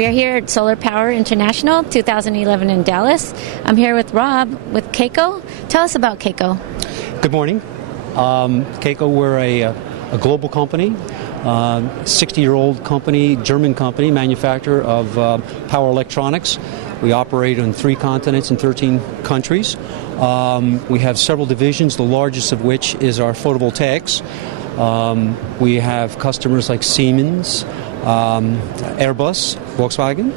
We are here at Solar Power International 2011 in Dallas. I'm here with Rob with KACO. Tell us about KACO. Good morning. KACO, we're a global company, 60-year-old company, German company, manufacturer of power electronics. We operate on 3 continents and 13 countries. We have several divisions, the largest of which is our photovoltaics. We have customers like Siemens, Airbus, Volkswagen,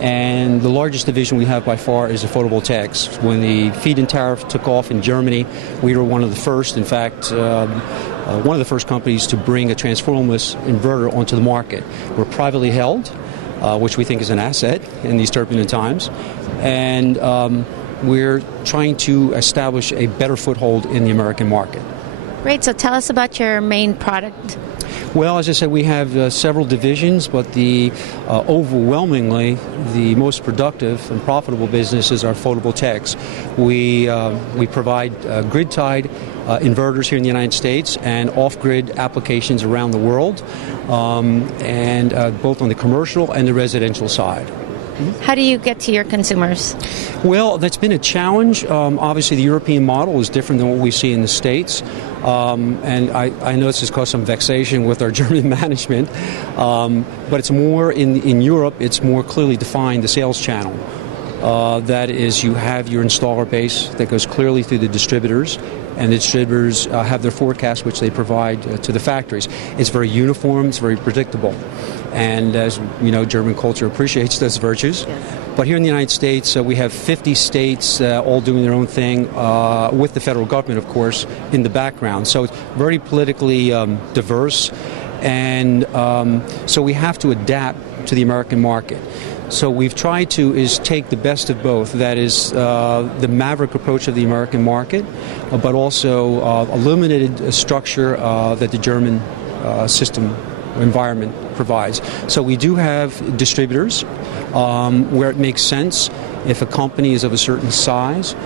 and the largest division we have by far is the photovoltaics. When the feed-in tariff took off in Germany, we were one of the first, in fact, one of the first companies to bring a transformerless inverter onto the market. We're privately held, which we think is an asset in these turbulent times, and we're trying to establish a better foothold in the American market. Great, so tell us about your main product. Well, as I said, we have several divisions, but overwhelmingly the most productive and profitable business is our photovoltaics. We provide grid-tied inverters here in the United States and off-grid applications around the world, and both on the commercial and the residential side. How do you get to your consumers? Well, that's been a challenge. Obviously, the European model is different than what we see in the States. And I know this has caused some vexation with our German management. But it's more in Europe, it's more clearly defined, the sales channel. That is, you have your installer base that goes clearly through the distributors, and the distributors have their forecast, which they provide to the factories. It's very uniform, it's very predictable. And as you know, German culture appreciates those virtues. Yes. But here in the United States, we have 50 states all doing their own thing, with the federal government, of course, in the background. So it's very politically diverse, and so we have to adapt to the American market. So we've tried to take the best of both. That is the maverick approach of the American market, but also a limited structure that the German system environment provides. So we do have distributors where it makes sense. If a company is of a certain size,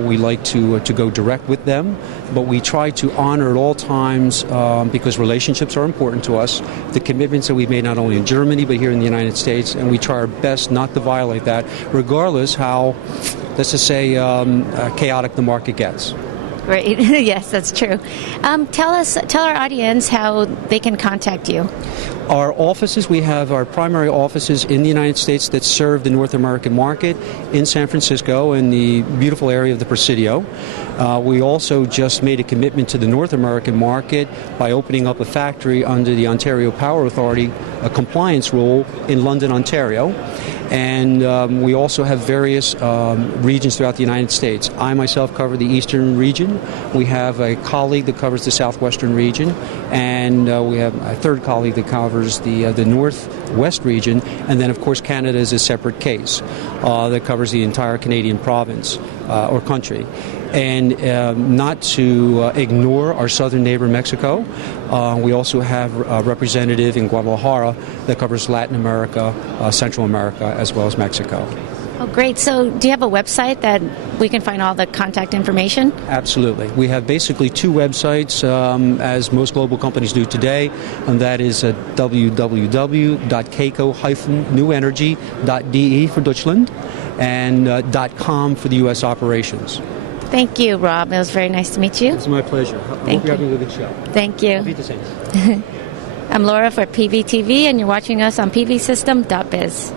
we like to go direct with them, but we try to honor at all times, because relationships are important to us, the commitments that we've made not only in Germany but here in the United States, and we try our best not to violate that, regardless how, let's just say, chaotic the market gets. Great. Yes, that's true. Tell our audience how they can contact you. Our offices, we have our primary offices in the United States that serve the North American market in San Francisco in the beautiful area of the Presidio. We also just made a commitment to the North American market by opening up a factory under the Ontario Power Authority, a compliance rule in London, Ontario. And we also have various regions throughout the United States. I myself cover the eastern region. We have a colleague that covers the southwestern region, and we have a third colleague that covers the northwest region. And then, of course, Canada is a separate case that covers the entire Canadian province or country. And not to ignore our southern neighbor, Mexico. We also have a representative in Guadalajara that covers Latin America, Central America, as well as Mexico. Oh, great. So do you have a website that we can find all the contact information? Absolutely. We have basically 2 websites, as most global companies do today, and that is www.KAKO-newenergy.de for Deutschland and .com for the U.S. operations. Thank you, Rob. It was very nice to meet you. It's my pleasure. I hope you're having a good show. Thank you. I'll be the same. I'm Laura for PV TV, and you're watching us on pysystem.biz.